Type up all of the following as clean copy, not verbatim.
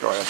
Go ahead.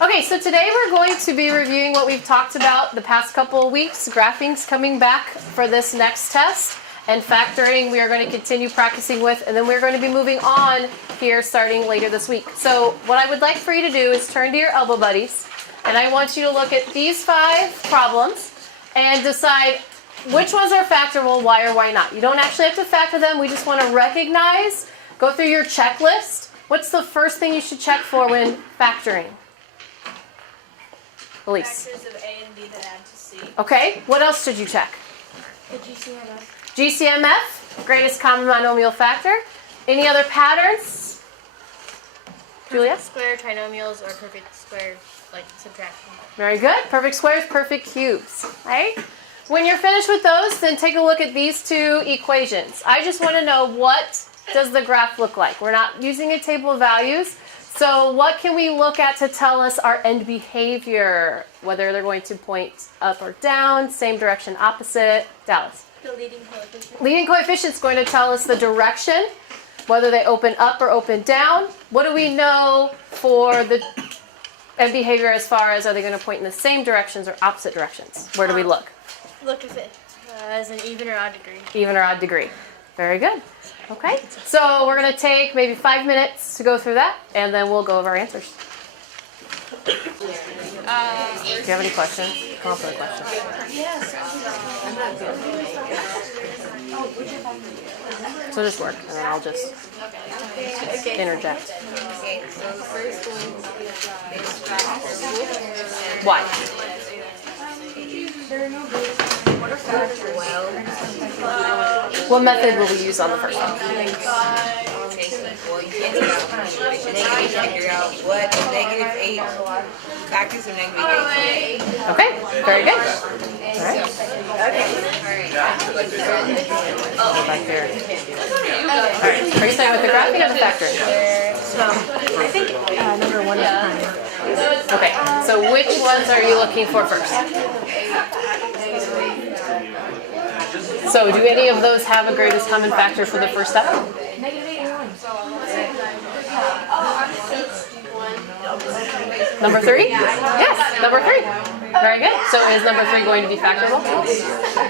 Okay, so today we're going to be reviewing what we've talked about the past couple of weeks. Graphing's coming back for this next test, and factoring we are going to continue practicing with, and then we're going to be moving on here starting later this week. So what I would like for you to do is turn to your elbow buddies, and I want you to look at these 5 problems and decide which ones are factorable, why or why not. You don't actually have to factor them, we just want to recognize, go through your checklist. What's the first thing you should check for when factoring? Elise. Factors of A and B that add to C. Okay, what else should you check? The GCMF. GCMF, greatest common monomial factor. Any other patterns? Julia? Square trinomials or perfect square, like subtraction. Very good. Perfect squares, perfect cubes. Right? When you're finished with those, then take a look at these 2 equations. I just want to know, what does the graph look like? We're not using a table of values. So what can we look at to tell us our end behavior? Whether they're going to point up or down, same direction, opposite. Dallas. The leading coefficient. Leading coefficient is going to tell us the direction, whether they open up or open down. What do we know for the end behavior as far as, are they going to point in the same directions or opposite directions? Where do we look? Look at it as an even or odd degree. Even or odd degree. Very good. Okay, so we're going to take maybe 5 minutes to go through that, and then we'll go over our answers. Do you have any questions? Come up with a question. So just work, and then I'll just interject. Why? What method will we use on the first one? Well, you can't figure out what -8 factors of -8. Okay, very good. All right. Back there. All right, are you starting with the graphing or the factoring? I think number 1 is prime. Okay, so which ones are you looking for first? So do any of those have a greatest common factor for the first step? Number 3? Yes, number 3. Very good. So is number 3 going to be factorable?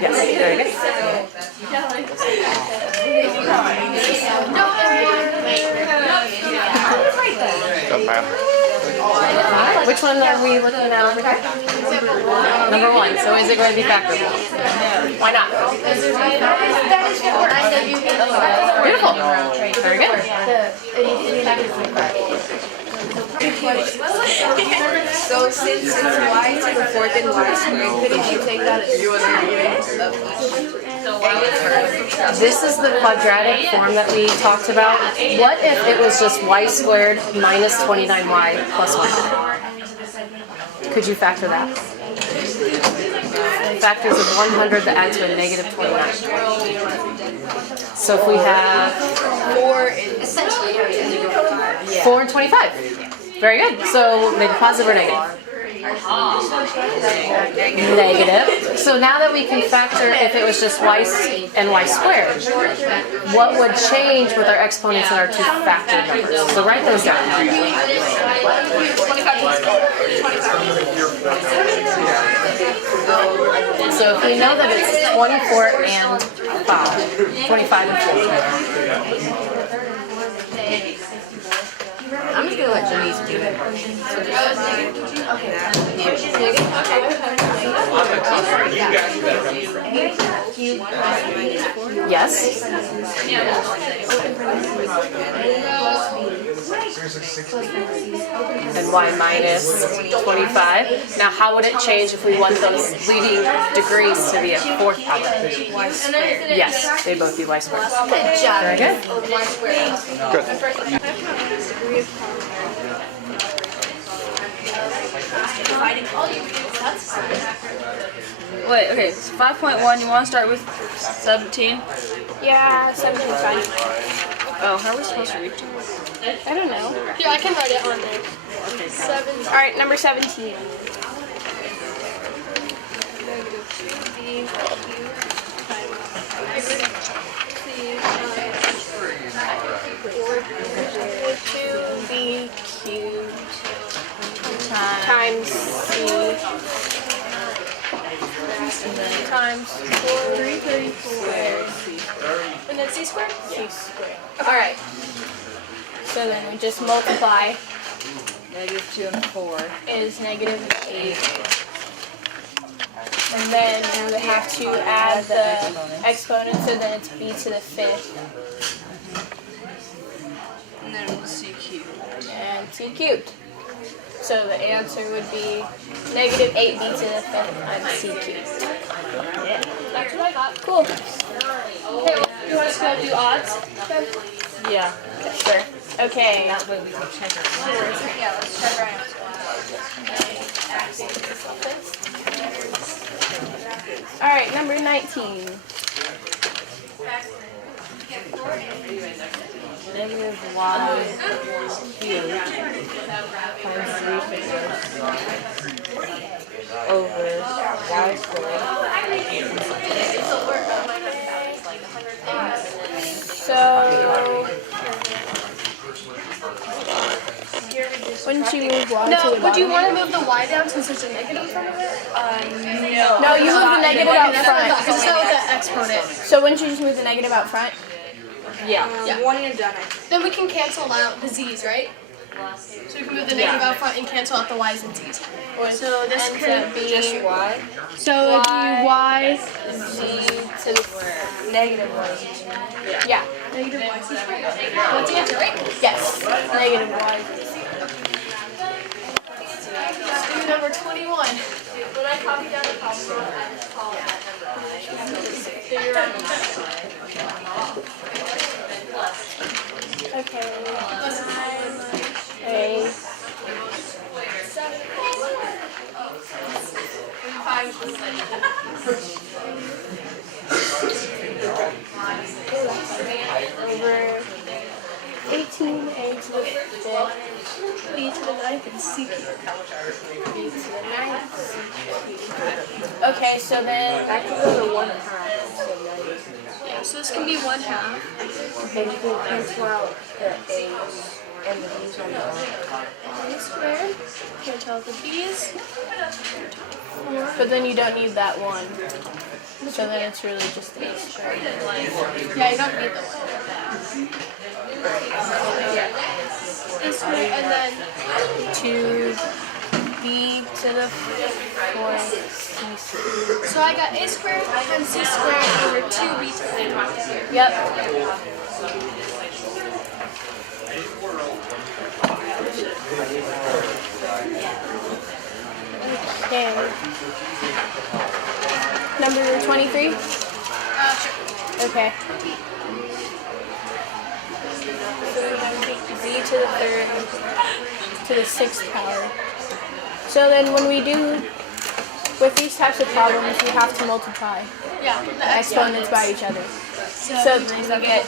Yes, very good. Doesn't matter. Which one are we looking at on the card? Number 1. So is it going to be factorable? Why not? Beautiful. Very good. So since it's y to the 4th and y squared, couldn't you take that as This is the quadratic form that we talked about. What if it was just y squared minus 29y plus 100? Could you factor that? Factors of 100 that add to a negative 29. So if we have 4 and 25. Very good. So maybe positive or negative? Negative. So now that we can factor if it was just y and y squared, what would change with our exponents and our 2 factored numbers? So write those down. So if we know that it's 24 and 5, 25 and 4. I'm just gonna let Janice do it. Yes. And y minus 25. Now how would it change if we want those leading degrees to be a 4th power? Yes, they both be y squared. Good job. Very good. Good. Wait, okay, so 5.1, you want to start with 17? Yeah, 17 is fine. Oh, how are we supposed to read to? I don't know. Here, I can write it on there. Alright, number 17. times C times 334. And then C squared? C squared. Alright. So then we just multiply -2 and 4. is -8. And then we have to add the exponent, so then it's b to the 5th. And then C cubed. And c cubed. So the answer would be -8b to the 5th times c cubed. Yeah. That's what I got. Cool. Okay, well, you want us to go do odds? Then? Yeah, sure. Okay. That way we can check our Yeah, let's try right Alright, number 19. -y cubed times 3 fingers over y squared. So, wouldn't you move y to No, the would you bottom? want to move the y down since there's a negative in front of it? No, you move the negative out front. Because it's not with the exponent. So wouldn't you just move the negative out front? Yeah. One and done. Then we can cancel out the z's, right? So we can move the negative out front and cancel out the y's and z's. So this Ends could up be Just y. so it'd be y Z to the Negative y. yeah. negative y c squared. That's the answer, right? Yes. Negative y. Number 21. When I copy down the problem, Okay. A. Over 18a to the 5th. b to the 9th and c cubed. B to the 9th. Okay, so then That could go to 1/2. Yeah, so this can be 1/2. And you can cancel out the a's and the b's on the bottom. A squared. Cancel out the b's. but then you don't need that one. So then it's really just a squared. Yeah, you don't need the 1. A squared and then 2b to the 4th c squared. so I got a squared and c squared over 2b to the 4th. Yep. Okay. Number 23? Sure. Okay. Z to the 3rd to the 6th power. So then when we do, with these types of problems, we have to multiply Yeah, the exponents by each other. So So then we get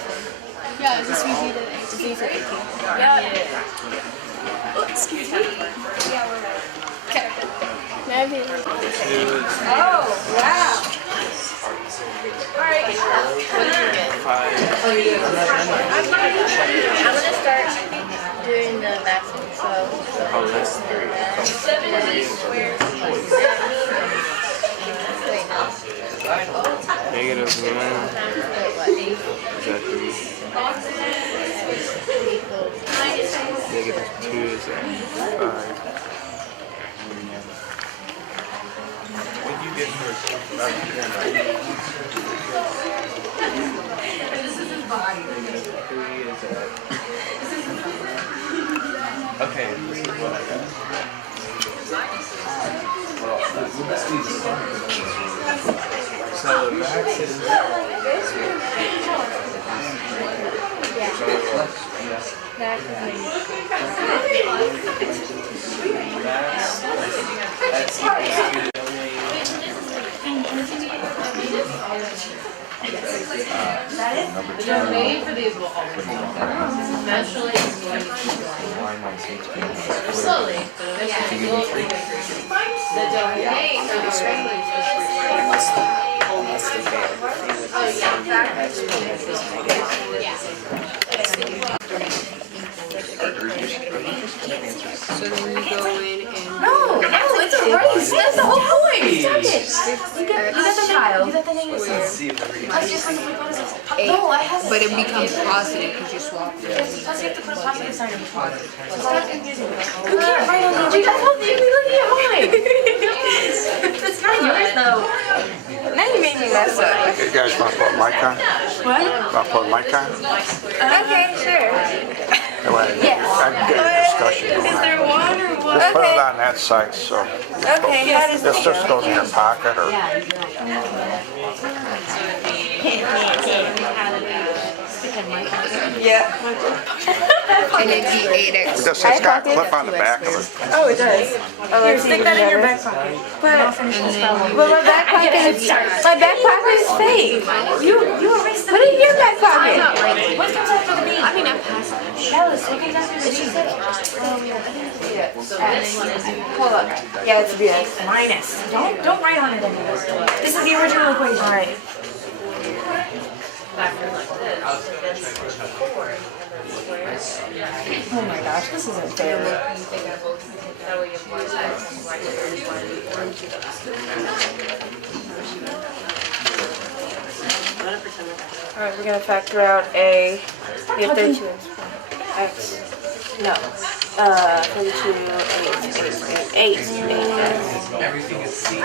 yeah, this would be the Z to the 18. excuse me. Okay. Maybe. Oh, wow. Alright. I'm gonna start doing the maximum, so. Oh, that's 3. 7z squared. Wait, no. -1. Is that 3? -2 is 5. What did you get first? Okay, this is what I got. So the max is Made for these slowly. The domain for these So then you go in and No, it's a race. That's the whole point. You got the child. You got the name. Let's see if every eight, but it becomes positive because you swap it. Plus, you have to put a positive sign in front. So stop confusing me. You can't write on the. I told you, you're looking at mine. It's not yours though. Now you made me mess up. You guys want to put mic on? What? Want to put mic on? Okay, sure. That way I can get a discussion Is going. there one or what? Just put it Okay. on that side, so Okay, how does this just goes in your pocket or. Yeah. And it'd be 8x. It's got a clip on the back of it. Oh, it does. Here, stick that in your back pocket. But my back pocket is fake. You erased the. Put it in your back pocket. What comes after the B? I mean, I'm past. Alice, what comes after the B? Hold up. Yeah, it's a BS. Minus. Don't write on it anymore. This is the original equation. All right. Oh my gosh, this isn't fair. Alright, we're gonna factor out A. We have 32 X. No. 32, 8. everything is C.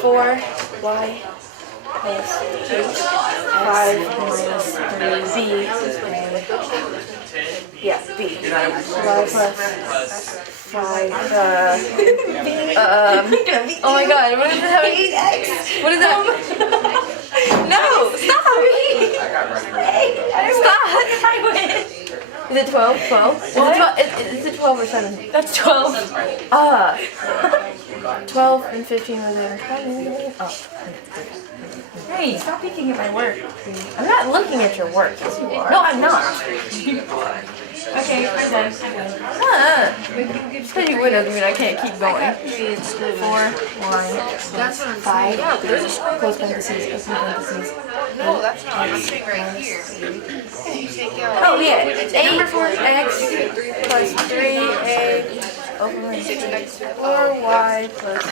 4, Y. Plus 8, 5 minus 3, B. Yeah, B. Y plus 5, oh my god, what is that? 8X. What is that? No, stop! Stop! Is it 12? 12? Is it 12 or 7? That's 12. 12 and 15 was there. Oh. Hey, stop peeking at my work. I'm not looking at your work. Yes, you are. No, I'm not. Okay, I'm done. Just because you would have, I mean, I can't keep going. 4, 1, 5, close parentheses, open parentheses. No, that's not. I'm sitting right here. Oh, yeah. 8x plus 3a over 4y plus